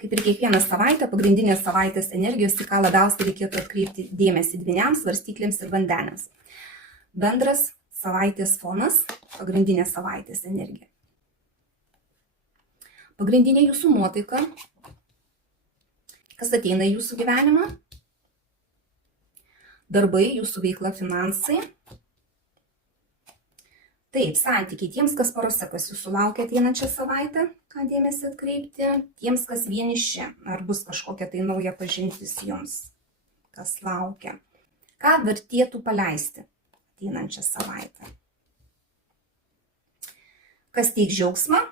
Kaip ir kiekvieną savaitę, pagrindinės savaitės energijos, į ką labiausiai reikėtų atkreipti dėmesį dvyniams, svarstyklėms ir vandeniams. Bendras savaitės fonas, pagrindinė savaitės energija. Pagrindinė jūsų nuotaika, kas ateina į jūsų gyvenimą, darbai, jūsų veikla, finansai. Taip, santykiai tiems, kas porose pas jūsų laukia ateinančią savaitę, ką dėmesį atkreipti, tiems, kas vieniši, ar bus kažkokia tai nauja pažintis jums, kas laukia. Ką vertėtų paleisti ateinančią savaitę? Kas teiks džiaugsmą?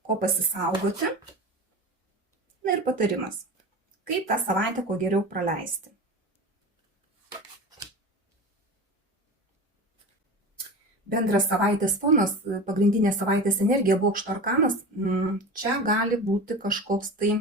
Ko pasisaugoti? Na ir patarimas. Kaip tą savaitę kuo geriau praleisti? Bendras savaitės fonas, pagrindinė savaitės energija, bokšto arkanas, čia gali būti kažkoks tai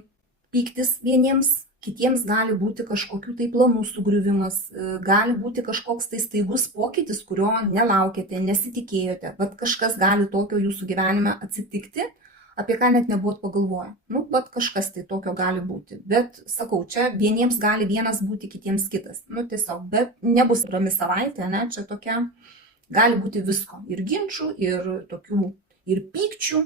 pyktis vieniems, kitiems gali būti kažkokių tai planų sugriuvimas, gali būti kažkoks tai staigus pokytis, kurio nelaukėte, nesitikėjote, bet kažkas gali tokio jūsų gyvenime atsitikti, apie ką net nebuvot pagalvoję. Bet kažkas tai tokio gali būti. Bet sakau, čia vieniems gali vienas būti, kitiems kitas. Tiesiog, bet nebus rami savaitė, ne, čia tokia. Gali būti visko, ir ginčių, ir tokių, ir pykčių,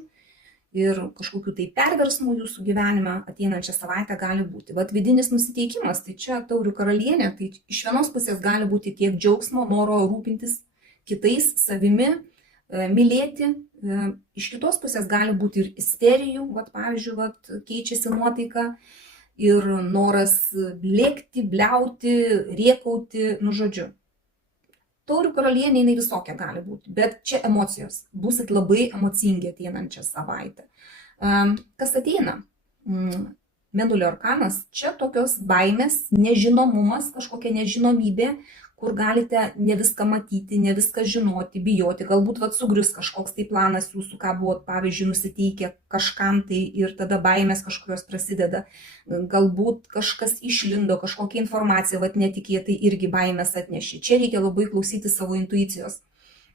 ir kažkokių tai perversmų jūsų gyvenime ateinančią savaitę gali būti. Vat vidinis nusiteikimas, tai čia taurių karalienė, tai iš vienos pusės gali būti tiek džiaugsmo, noro rūpintis kitais, savimi, mylėti, iš kitos pusės gali būti ir isterijų, pavyzdžiui, keičiasi nuotaika, ir noras lėkti, bliauti, rėkauti, žodžiu. Taurių karalienė jinai visokia gali būti, bet čia emocijos. Būsit labai emocingi ateinančią savaitę. Kas ateina? Mėnulio arkanas, čia tokios baimės, nežinomumas, kažkokia nežinomybė, kur galite ne viską matyti, ne viską žinoti, bijoti. Galbūt sugrius kažkoks tai planas jūsų, ką buvot, pavyzdžiui, nusiteikę kažkam tai ir tada baimės kažkokios prasideda. Galbūt kažkas išlindo, kažkokia informacija, netikėtai irgi baimės atnešė. Čia reikia labai klausyti savo intuicijos.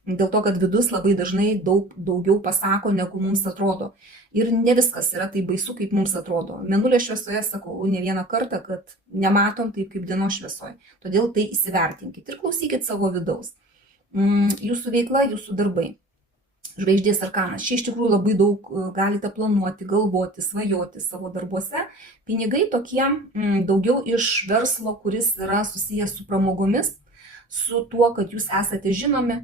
Dėl to, kad vidus labai dažnai daugiau pasako, negu mums atrodo. Ir ne viskas yra taip baisu, kaip mums atrodo. Mėnulio šviesoje sakau ne vieną kartą, kad nematom taip kaip dienos šviesoje. Todėl tai įsivertinkit ir klausykit savo vidaus. Jūsų veikla, jūsų darbai. Žvaigždės arkanas. Čia iš tikrųjų labai daug galite planuoti, galvoti, svajoti savo darbuose. Pinigai tokie daugiau iš verslo, kuris yra susijęs su pramogomis, su tuo, kad jūs esate žinomi,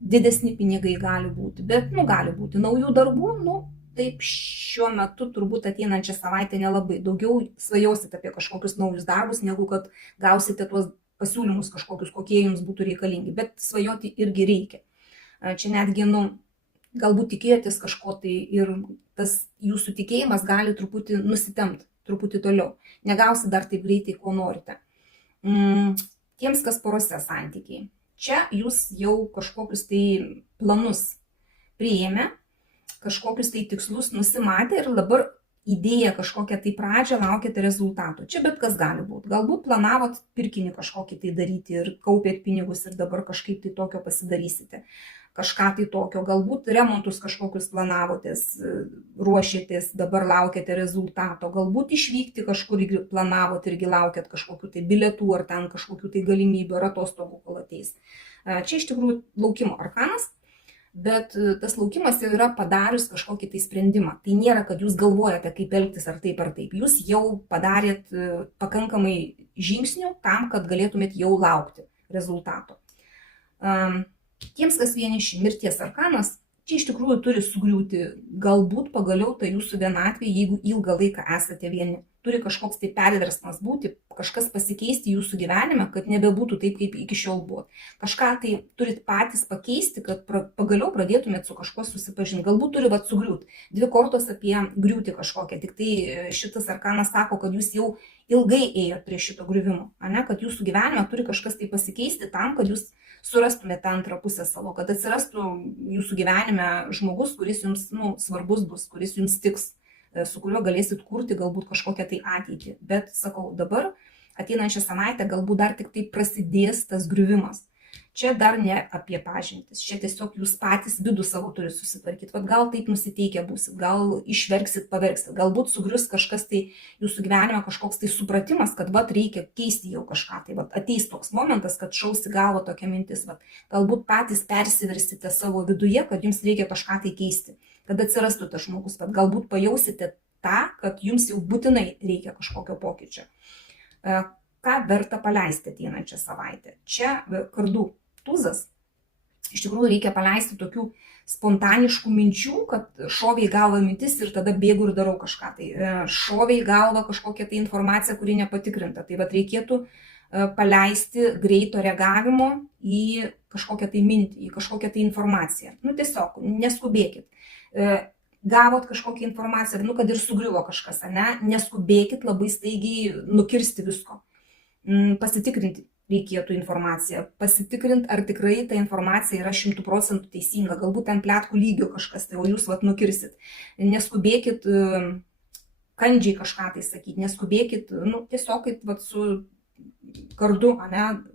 didesni pinigai gali būti, bet gali būti naujų darbų, taip šiuo metu turbūt ateinančią savaitę nelabai. Daugiau svajosit apie kažkokius naujus darbus, negu kad gausite tuos pasiūlymus kažkokius, kokie jums būtų reikalingi, bet svajoti irgi reikia. Čia netgi, galbūt tikėjotės kažko tai ir tas jūsų tikėjimas gali truputį nusitempti, truputį toliau. Negausit dar taip greitai, ko norite. Tiems, kas porose santykiai. Čia jūs jau kažkokius tai planus priėmė, kažkokius tai tikslus nusimatė ir dabar įdėję kažkokią tai pradžią laukiate rezultatų. Čia bet kas gali būti. Galbūt planavot pirkinį kažkokį tai daryti ir kaupėt pinigus ir dabar kažkaip tai tokio pasidarysite. Kažką tai tokio, galbūt remontus kažkokius planavotės, ruošėtės, dabar laukiate rezultato, galbūt išvykti kažkur planavot irgi laukiat kažkokių tai bilietų ar ten kažkokių tai galimybių ar atostogų, kol ateis. Čia iš tikrųjų laukimo arkanas, bet tas laukimas jau yra padarius kažkokį tai sprendimą. Tai nėra, kad jūs galvojate, kaip elgtis ar taip. Jūs jau padarėt pakankamai žingsnių tam, kad galėtumėt jau laukti rezultato. Tiems, kas vieniši, mirties arkanas, čia iš tikrųjų turi sugriūti, galbūt pagaliau ta jūsų vienatvė, jeigu ilgą laiką esate vieni. Turi kažkoks tai perversmas būti, kažkas pasikeisti jūsų gyvenime, kad nebebūtų taip, kaip iki šiol buvo. Kažką tai turit patys pakeisti, kad pagaliau pradėtumėt su kažkuo susipažinti. Galbūt turi sugriūti. 2 kortos apie griūti kažkokią. Tik tai šitas arkanas sako, kad jūs jau ilgai ėjot prie šito griuvimo, kad jūsų gyvenime turi kažkas tai pasikeisti tam, kad jūs surastumėte antrą pusę savo, kad atsirastų jūsų gyvenime žmogus, kuris jums svarbus bus, kuris jums tiks, su kuriuo galėsit kurti galbūt kažkokią tai ateitį. Bet sakau, dabar ateinančią savaitę galbūt dar tik tai prasidės tas griuvimas. čia dar ne apie pažintis, čia tiesiog jūs patys vidų savo turi susitvarkyti. Vat gal taip nusiteikę būsit, gal išverksit, paverksit, galbūt sugrius kažkas tai jūsų gyvenime, kažkoks tai supratimas, kad vat reikia keisti jau kažką. Tai vat ateis toks momentas, kad šausi galvo tokia mintis, vat galbūt patys persiversite savo viduje, kad jums reikia kažką tai keisti, kad atsirastų tas žmogus, vat galbūt pajausite tą, kad jums jau būtinai reikia kažkokio pokyčio. Ką verta paleisti ateinančią savaitę? Čia kardų tuzas. Iš tikrųjų reikia paleisti tokių spontaniškų minčių, kad šovė į galvą mintis ir tada bėgu ir darau kažką. Tai šovė į galvą kažkokią tai informaciją, kuri nepatikrinta. Tai vat reikėtų paleisti greito reagavimo į kažkokią tai mintį, į kažkokią tai informaciją. Nu tiesiog neskubėkit. Gavot kažkokią informaciją, kad ir sugriuvo kažkas, neskubėkit labai staigiai nukirsti visko. Pasitikrinti reikėtų informaciją, pasitikrinti, ar tikrai ta informacija yra 100% teisinga, galbūt ten pletkų lygio kažkas, tai o jūs vat nukirsit. Neskubėkit kandžiai kažką tai sakyti, neskubėkit, tiesiog kaip vat su kardu,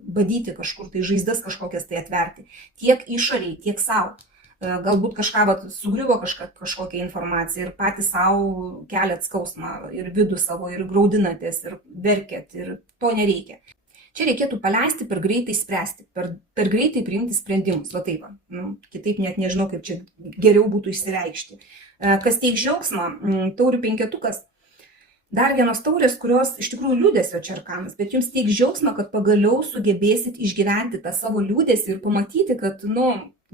badyti kažkur, tai žaizdas kažkokias tai atverti, tiek išoriai, tiek savo. Galbūt kažką sugriuvo kažkokią informaciją ir patys savo keliat skausmą ir vidų savo ir graudinatės ir verkėt ir to nereikia. Čia reikėtų paleisti per greitai spręsti, per greitai priimti sprendimus, va taip, kitaip net nežinau, kaip čia geriau būtų išsireikšti. Kas teiks džiaugsmą, taurių penketukas. Dar vienos taurės, kurios iš tikrųjų liūdesio čia arkanas, bet jums teiks džiaugsmą, kad pagaliau sugebėsit išgyventi tą savo liūdesį ir pamatyti, kad,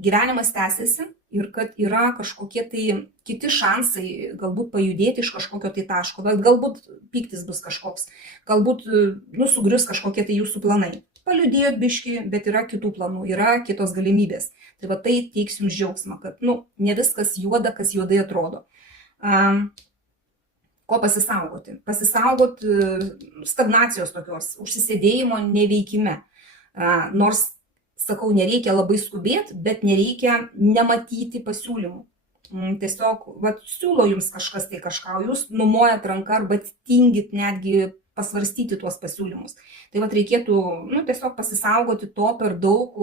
gyvenimas tęsiasi ir kad yra kažkokie tai kiti šansai galbūt pajudėti iš kažkokio tai taško, bet galbūt pyktis bus kažkoks, galbūt sugrius kažkokie tai jūsų planai. Paliūdėjot biškį, bet yra kitų planų, yra kitos galimybės. Tai va tai teiks jums džiaugsmą, kad ne viskas juoda, kas juodai atrodo. Ko pasisaugoti? Pasisaugoti stagnacijos tokios, užsisėdėjimo neveikime. Nors sakau, nereikia labai skubėti, bet nereikia nematyti pasiūlymų. Tiesiog, siūlo jums kažkas tai kažką, jūs numojat ranką arba tingit netgi pasvarstyti tuos pasiūlymus. Tai reikėtų, tiesiog pasisaugoti to per daug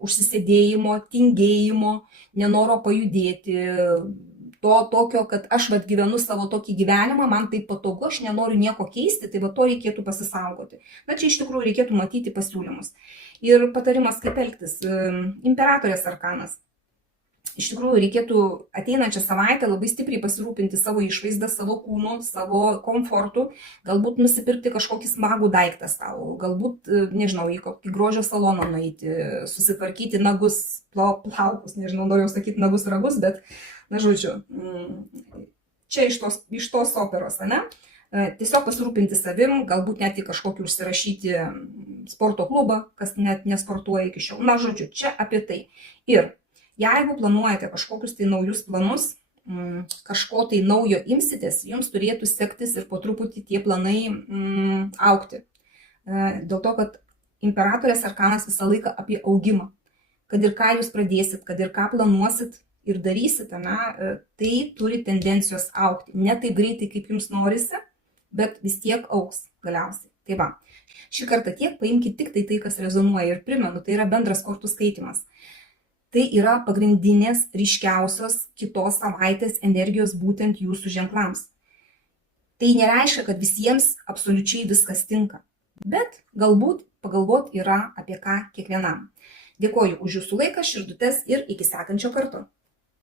užsisėdėjimo, tingėjimo, nenoro pajudėti, to tokio, kad aš gyvenu savo tokį gyvenimą, man taip patogu, aš nenoriu nieko keisti, tai to reikėtų pasisaugoti. Čia iš tikrųjų reikėtų matyti pasiūlymus. Ir patarimas, kaip elgtis. Imperatorės arkanas. Iš tikrųjų reikėtų ateinančią savaitę labai stipriai pasirūpinti savo išvaizdą, savo kūnu, savo komfortu, galbūt nusipirkti kažkokį smagų daiktą savo, galbūt, nežinau, į kokį grožio saloną nueiti, susitvarkyti nagus, plaukus, nežinau, noriu sakyti nagus ragus, bet žodžiu, čia iš tos operos, tiesiog pasirūpinti savim, galbūt net į kažkokį užsirašyti sporto klubą, kas net nesportuoja iki šiol. Žodžiu, čia apie tai. Ir jeigu planuojate kažkokius tai naujus planus, kažko tai naujo imsitės, jums turėtų sektis ir po truputį tie planai augti. Dėl to, kad imperatorės arkanas visą laiką apie augimą. Kad ir ką jūs pradėsit, kad ir ką planuosit, ir darysit, tai turi tendencijos augti. Ne taip greitai, kaip jums norisi, bet vis tiek augs galiausiai. Tai va, šį kartą tiek, paimkite tik tai, kas rezonuoja. Ir primenu, tai yra bendras kortų skaitimas. Tai yra pagrindinės ryškiausios kitos savaitės energijos būtent jūsų ženklams. Tai nereiškia, kad visiems absoliučiai viskas tinka. Bet galbūt pagalvoti yra apie ką kiekvienam. Dėkoju už jūsų laiką, širdutes ir iki sekančio karto.